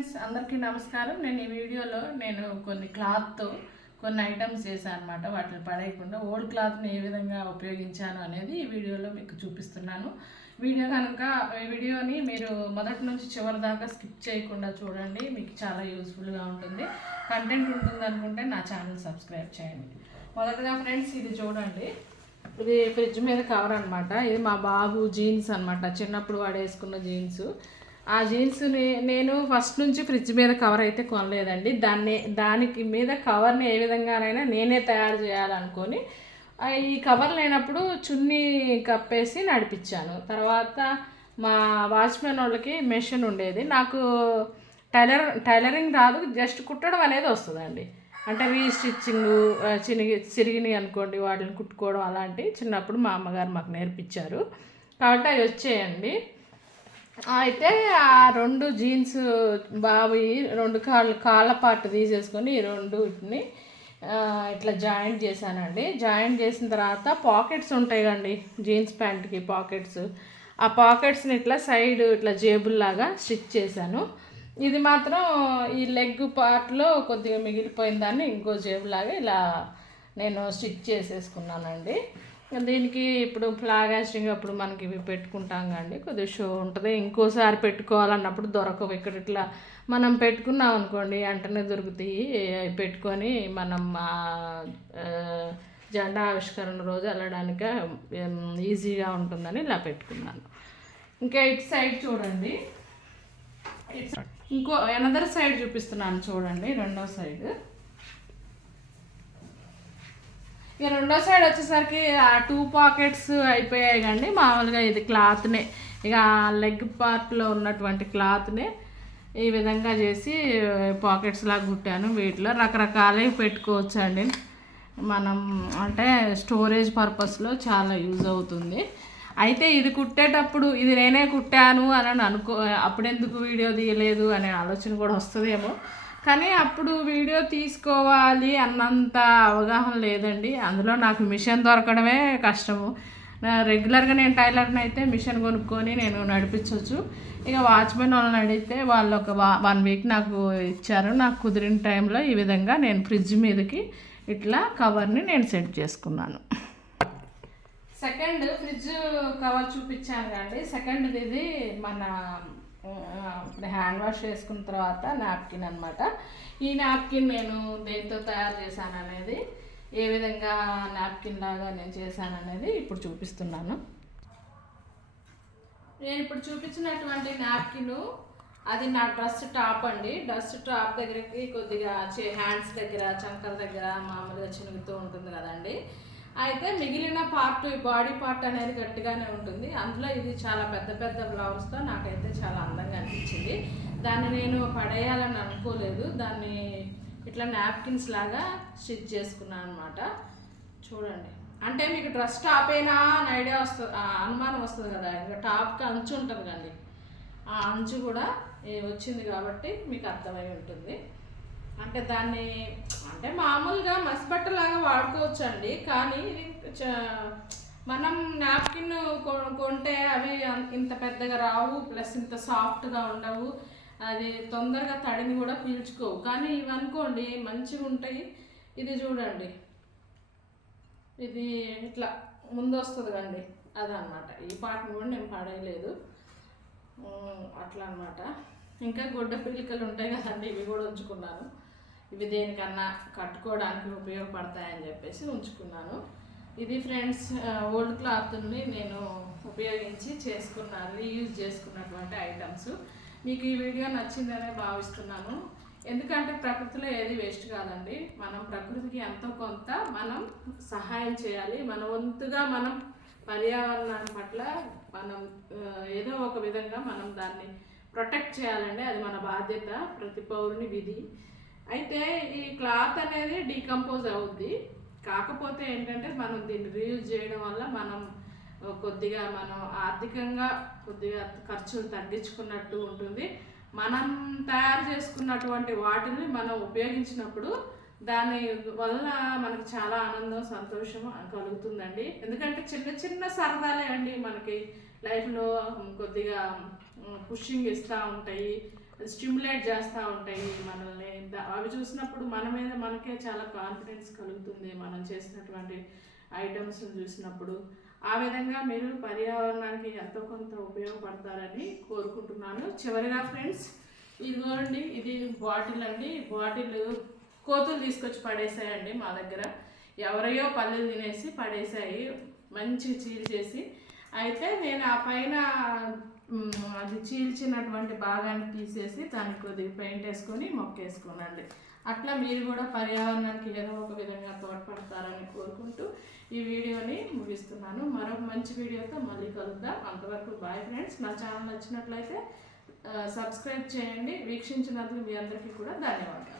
Friends అందరికీ నమస్కారం. నేను ఈ వీడియోలో నేను కొన్ని క్లాత్తో కొన్ని ఐటమ్స్ చేశాను అనమాట వాటిని పడేయకుండా ఓల్డ్ క్లాత్ని ఏ విధంగా ఉపయోగించాను అనేది ఈ వీడియోలో మీకు చూపిస్తున్నాను. వీడియో కనుక ఈ వీడియోని మీరు మొదటి నుంచి చివరి దాకా స్కిప్ చేయకుండా చూడండి. మీకు చాలా యూస్ఫుల్గా ఉంటుంది. కంటెంట్ ఉంటుంది అనుకుంటే నా ఛానల్ సబ్స్క్రైబ్ చేయండి. మొదటగా ఫ్రెండ్స్ ఇది చూడండి. ఇది ఫ్రిడ్జ్ మీద కవర్ అనమాట ఇది మా బాబు జీన్స్ అనమాట చిన్నప్పుడు వాడు వేసుకున్న జీన్స్. ఆ జీన్స్ని నేను ఫస్ట్ నుంచి ఫ్రిడ్జ్ మీద కవర్ అయితే కొనలేదండి. దాన్ని దానికి మీద కవర్ని ఏ విధంగానైనా నేనే తయారు చేయాలనుకొని ఈ కవర్ లేనప్పుడు చున్నీ కప్పేసి నడిపించాను. తర్వాత మా వాచ్మెన్ వాళ్ళకి మెషిన్ ఉండేది. నాకు టైలర్ టైలరింగ్ రాదు జస్ట్ కుట్టడం అనేది వస్తుందండి. అంటే రీ స్టిచ్చింగ్ చిరిగి చిరిగినాయి అనుకోండి వాటిని కుట్టుకోవడం అలాంటివి చిన్నప్పుడు మా అమ్మగారు మాకు నేర్పించారు. కాబట్టి అవి వచ్చేయండి. అయితే ఆ రెండు జీన్స్ బావి రెండు కాళ్ళ కాళ్ళ పాటు తీసేసుకొని ఈ రెండుని ఇట్లా జాయింట్ చేశానండి. జాయింట్ చేసిన తర్వాత పాకెట్స్ ఉంటాయి కండి జీన్స్ ప్యాంట్కి పాకెట్స్. ఆ పాకెట్స్ని ఇట్లా సైడ్ ఇట్లా జేబుల్లాగా స్టిచ్ చేశాను. ఇది మాత్రం ఈ లెగ్ పార్ట్లో కొద్దిగా మిగిలిపోయిన దాన్ని ఇంకో జేబులాగా ఇలా నేను స్టిచ్ చేసేసుకున్నానండి. దీనికి ఇప్పుడు ఫ్లాగ్ హాస్టింగ్ అప్పుడు మనకి ఇవి పెట్టుకుంటాం కండి. కొద్దిగా షో ఉంటుంది. ఇంకోసారి పెట్టుకోవాలన్నప్పుడు దొరకవు. ఇక్కడ ఇట్లా మనం పెట్టుకున్నాం అనుకోండి వెంటనే దొరుకుతాయి. పెట్టుకొని మనం జెండా ఆవిష్కరణ రోజు వెళ్ళడానికి ఈజీగా ఉంటుందని ఇలా పెట్టుకున్నాను. ఇంకా ఇటు సైడ్ చూడండి. ఇంకో ఎనదర్ సైడ్ చూపిస్తున్నాను చూడండి. రెండో సైడ్. ఇక రెండో సైడ్ వచ్చేసరికి ఆ టూ పాకెట్స్ అయిపోయాయి కండి. మామూలుగా ఇది క్లాత్నే ఇక లెగ్ పార్ట్లో ఉన్నటువంటి క్లాత్నే ఈ విధంగా చేసి పాకెట్స్ లాగా కుట్టాను. వీటిలో రకరకాలవి పెట్టుకోవచ్చు అండి మనం అంటే స్టోరేజ్ పర్పస్లో చాలా యూజ్ అవుతుంది. అయితే ఇది కుట్టేటప్పుడు ఇది నేనే కుట్టాను అని అనుకో అప్పుడెందుకు వీడియో తీయలేదు అనే ఆలోచన కూడా వస్తుందేమో. కానీ అప్పుడు వీడియో తీసుకోవాలి అన్నంత అవగాహన లేదండి. అందులో నాకు మిషన్ దొరకడమే కష్టము. నా- రెగ్యులర్గా నేను టైలర్ని అయితే మిషన్ కొనుక్కొని నేను నడిపించవచ్చు ఇక వాచ్మెన్ వాళ్ళని అడిగితే వాళ్ళు ఒక వన్ వీక్ నాకు ఇచ్చారు. నాకు కుదిరిన టైంలో ఈ విధంగా నేను ఫ్రిడ్జ్ మీదకి ఇట్లా కవర్ని నేను సెట్ చేసుకున్నాను. సెకండ్ ఫ్రిడ్జ్ కవర్ చూపించాను కండి సెకండ్ ఇది మన హ్యాండ్ వాష్ చేసుకున్న తర్వాత నాప్కిన్ అనమాట ఈ నాప్కిన్ నేను దేంతో తయారు చేశాను అనేది ఏ విధంగా నాప్కిన్ లాగా నేను చేశాను అనేది ఇప్పుడు చూపిస్తున్నాను. నేను ఇప్పుడు చూపించినటువంటి నాప్కిన్ అది నా డ్రస్ట్ టాప్ అండి. డ్రెస్ టాప్ దగ్గరికి కొద్దిగా చే- హ్యాండ్స్ దగ్గర చంకల దగ్గర మామూలుగా చినుగుతూ ఉంటుంది కదండి. అయితే మిగిలిన పార్ట్ బాడీ పార్ట్ అనేది గట్టిగానే ఉంటుంది. అందులో ఇది చాలా పెద్ద పెద్ద బ్లౌజ్తో నాకైతే చాలా అందంగా అనిపించింది. దాన్ని నేను పడేయాలని అనుకోలేదు. దాన్ని ఇట్లా నాప్కిన్స్ లాగా స్టిచ్ చేసుకున్నాను అనమాట చూడండి. అంటే మీకు డ్రెస్ టాపేనా అని ఐడియా వస్తుంది అనుమానం వస్తుంది కదా. ఇంకా టాప్కి అంచు ఉంటుంది కండి ఆ అంచు కూడా వచ్చింది కాబట్టి మీకు అర్థమై ఉంటుంది. అంటే దాన్ని అంటే మామూలుగా మసిబట్టలాగా వాడుకోవచ్చు అండి కానీ ఇది చ- మనం నాప్కిన్ కొంటే అవి ఇంత పెద్దగా రావు ప్లస్ ఇంత సాఫ్ట్గా ఉండవు. అది తొందరగా తడిని కూడా పీల్చుకోవు. కానీ ఇవి అనుకోండి మంచిగా ఉంటాయి. ఇది చూడండి. ఇది ఇట్లా ముందు వస్తుంది కండి అదనమాట. ఈ పాటను కూడా నేను పాడేయలేదు. అట్లా అనమాట ఇంకా గుడ్డ పిల్లికలు ఉంటాయి కదండి ఇవి కూడా ఉంచుకున్నాను. ఇవి దేనికన్నా కట్టుకోవడానికి ఉపయోగపడతాయని చెప్పేసి ఉంచుకున్నాను. ఇది ఫ్రెండ్స్ ఓల్డ్ క్లాత్ని నేను ఉపయోగించి చేసుకున్నాను రీయూజ్ చేసుకున్నటువంటి ఐటమ్స్. మీకు ఈ వీడియో నచ్చిందనే భావిస్తున్నాను. ఎందుకంటే ప్రకృతిలో ఏది వేస్ట్ కాదండి. మనం ప్రకృతికి ఎంతో కొంత మనం సహాయం చేయాలి. మన వంతుగా మనం పర్యావరణాన్ని పట్ల మనం ఏదో ఒక విధంగా మనం దాన్ని ప్రొటెక్ట్ చేయాలండి అది మన బాధ్యత ప్రతి పౌరుని విధి. అయితే ఈ క్లాత్ అనేది డీకంపోజ్ అవుద్ది. కాకపోతే ఏంటంటే మనం దీన్ని రీయూజ్ చేయడం వల్ల మనం కొద్దిగా మనం ఆర్థికంగా కొద్దిగా ఖర్చులు తగ్గించుకున్నట్టు ఉంటుంది. మనం తయారు చేసుకున్నటువంటి వాటిని మనం ఉపయోగించినప్పుడు దాని వల్ల మనకి చాలా ఆనందం సంతోషం కలుగుతుందండి. ఎందుకంటే చిన్న చిన్న సరదాలే అండి మనకి లైఫ్లో కొద్దిగా పుషింగ్ ఇస్తూ ఉంటాయి స్టిమ్యులేట్ చేస్తూ ఉంటాయి మనల్ని. అవి చూసినప్పుడు మన మీద మనకే చాలా కాన్ఫిడెన్స్ కలుగుతుంది మనం చేసినటువంటి ఐటమ్స్ చూసినప్పుడు. ఆ విధంగా మీరు పర్యావరణానికి ఎంతో కొంత ఉపయోగపడతారని కోరుకుంటున్నాను. చివరిగా ఫ్రెండ్స్ ఇదిగోండి ఇది బాటిల్ అండి. బాటిల్ కోతులు తీసుకొచ్చి పడేసాయండి మా దగ్గర. ఎవరయో పళ్ళు తినేసి పడేసాయి. మంచి చీల్చేసి అయితే నేను ఆ పైన అది చీల్చినటువంటి భాగాన్ని తీసేసి దానికి కొద్దిగా పెయింట్ వేసుకొని మొక్కేసుకోనండి అట్లా మీరు కూడా పర్యావరణానికి ఏదో ఒక విధంగా తోడ్పడతారని కోరుకుంటూ ఈ వీడియోని ముగిస్తున్నాను. మరొక మంచి వీడియోతో మళ్ళీ కలుద్దాం. అంతవరకు బాయ్ ఫ్రెండ్స్. నా ఛానల్ నచ్చినట్లయితే సబ్స్క్రైబ్ చేయండి. వీక్షించినందుకు మీ అందరికీ కూడా ధన్యవాదాలు.